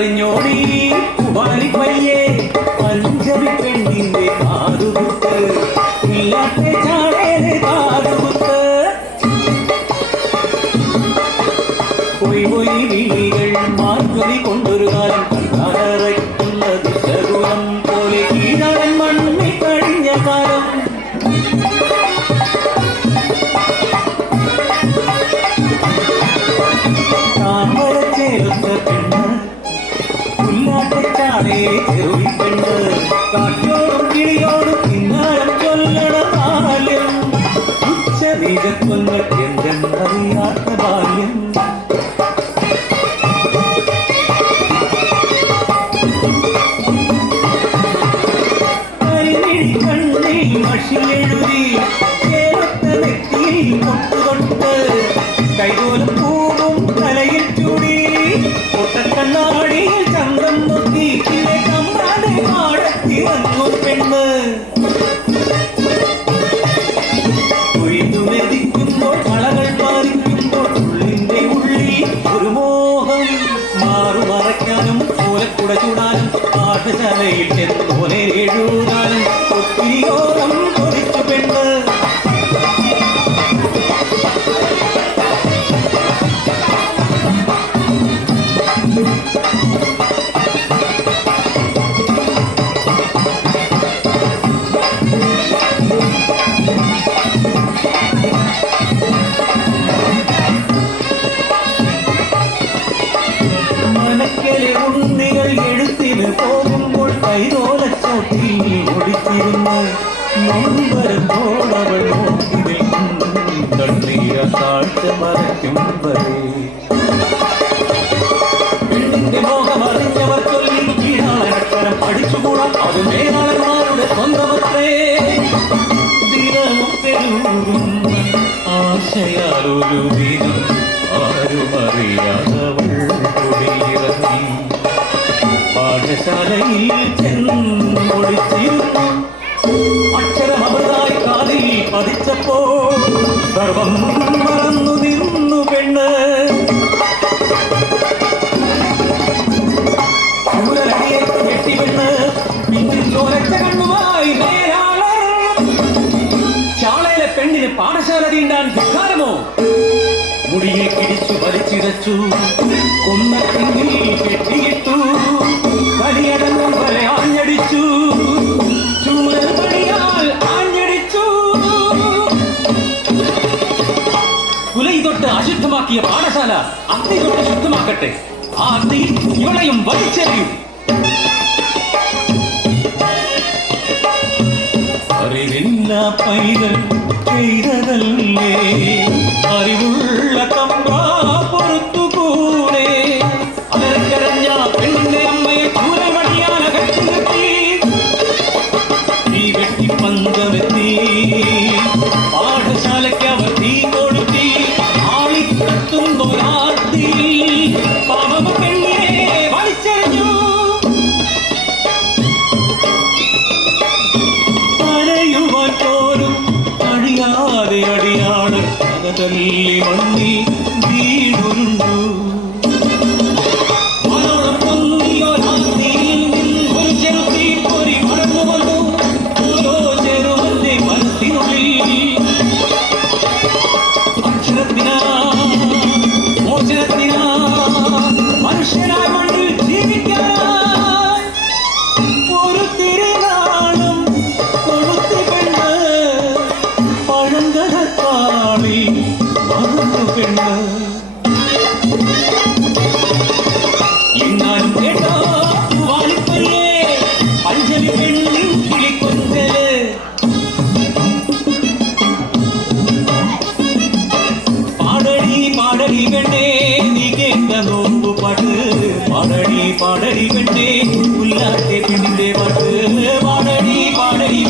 അറിഞ്ഞോടി വാലിപ്പയ്യേ പഞ്ചമി പെണ്ണിന്റെ കാതുകുത്ത് ഇല്ലാത്ത ചാടേലെ കാതുകുത്ത് പോയി പോയി വിളികൾ മാർഗതി കൊണ്ടൊരു കാലം കണ്ടാറയ്ക്കുന്ന ദുഃഖകുലം പോലെ കീഴവൻ മണ്ണി കഴിഞ്ഞ കാലം കാറ്റോടും കിളിയോടും പിന്നാരം ചൊല്ലണ ബാല്യം ഉച്ചനീചത്വങ്ങൾ എന്തെന്നറിയാത്ത ബാല്യം കരിമിഴി കണ്ണിൽ മഷിയെഴുതി ചേർത്ത നെറ്റിയിൽ പൊട്ടുതൊട്ട് കൈകോലും പൂവും തലയിൽ ചൂടി പൊട്ടക്കണ്ണാടിയിൽ ചന്തം നോക്കി പെണ്ണ് കൊയ്തുമെതിക്കുമ്പോൾ കളകൾ പാലിക്കുമ്പോൾ ഉള്ളിന്റെ ഉള്ളിൽ ഒരു മോഹം മാറുമറയ്ക്കാനും ഓലക്കുട ചൂടാനും പാഠശാലയിൽ ചെന്ന് പോലെ എഴുതാനും ഒത്തിരിയോളം കൊതിച്ചു പെണ്ണ് ഉണ്ണികൾ എഴുത്തിന് പോകുമ്പോൾ കൈതോലച്ചോട്ടിൽ ഒടിച്ചിരുന്ന് നൊമ്പരത്തോടവൾ നോക്കി നിൽക്കുന്നീര താഴ്ച മറയ്ക്കും വരെ പെണ്ണിന്റെ മോഹം അറിഞ്ഞവർ ചൊല്ലി കീഴാളനക്ഷരം പഠിച്ചുകൂടാം അത് മേലാളന്മാരുടെ സ്വന്തമത്രേ ദിനമൊക്കെരൂറുന്ന ആശയാലൊരു ദിനം ആരുമറിയാതവൾ കൊടിയിറങ്ങി പാഠശാലയിൽ ചെന്നൊളിച്ചിരുന്നു അക്ഷരമൃതായി കാതിൽ പതിച്ചപ്പോൾ സർവം മറന്നു നിന്നു പെണ്ണ് ചൂരലടിയെ ഞെട്ടി പെണ്ണ് പിന്നിൽ ചോരച്ച കണ്ണുമായി മേലാളർ ചാളയിലെ പെണ്ണിന് പാഠശാല തീണ്ടാൻ ധിക്കാരമോ മുടിയെ പിടിച്ചു വലിച്ചിടച്ചു കൊന്ന പിന്നിൽ കെട്ടിയിട്ടു വലിയടങ്ങും പോലെ ആഞ്ഞടിച്ചു ചൂരൽ പണിയാൽ ആഞ്ഞടിച്ചു കുലൈ തൊട്ട് അശുദ്ധമാക്കിയ പാഠശാല അഗ്നി തൊട്ട് ശുദ്ധമാക്കട്ടെ ആ അഗ്നി ഇവളെയും വലിച്ചെറിയും അറിവില്ല പൈതൽ ചെയ്തതല്ലേ അറിവുള്ള തമ്പ്രാ പുറത്തുകൂടെ അലക്കരഞ്ഞ പെണ്ണിന്റെ അമ്മയെ ചൂരമണിയാൻ അകറ്റി നിർത്തി തീ വെട്ടി പന്തമെത്തി പാഠശാലയ്ക്ക് അവർ തീ കൊടുത്തി ആളിക്കത്തുന്നൊരാത്തി പാവമ പെണ്ണിനെ വലിച്ചെറിഞ്ഞു പറയുവാൻ പോലും കഴിയാതെ അടിയാള് തല്ലി മണ്ണി വീടുണ്ടു മനോളം പൊന്നിയോ രാത്രിയിൽ നിന്നൊരു ചെറുത്തി പൊരി മടങ്ങു വന്നു ഓരോ ചെറുവന്റെ മനസ്സിനുള്ളിൽ അക്ഷരത്തിനാ മോചനത്തിനാ മനുഷ്യനായി മണ്ണിൽ ജീവിക്കാനായി ഒരു തിരുനാളും കൊടുത്തു പെണ്ണ് പഴങ്കടത്താളി മറന്നു പെണ്ണ് എന്നാലും കേട്ടോ വാലിപ്പയ്യേ പഞ്ചമി പെണ്ണിൻ കിളിക്കൊഞ്ചല് പാടടി പാടടി പെണ്ണേ നീ കേട്ട നോമ്പു പാട്ട് പാടടി പാടടി പെണ്ണേ ഉല്ലാട്ടെ പെണ്ണിന്റെ പാട്ട് പാടടി പാടടി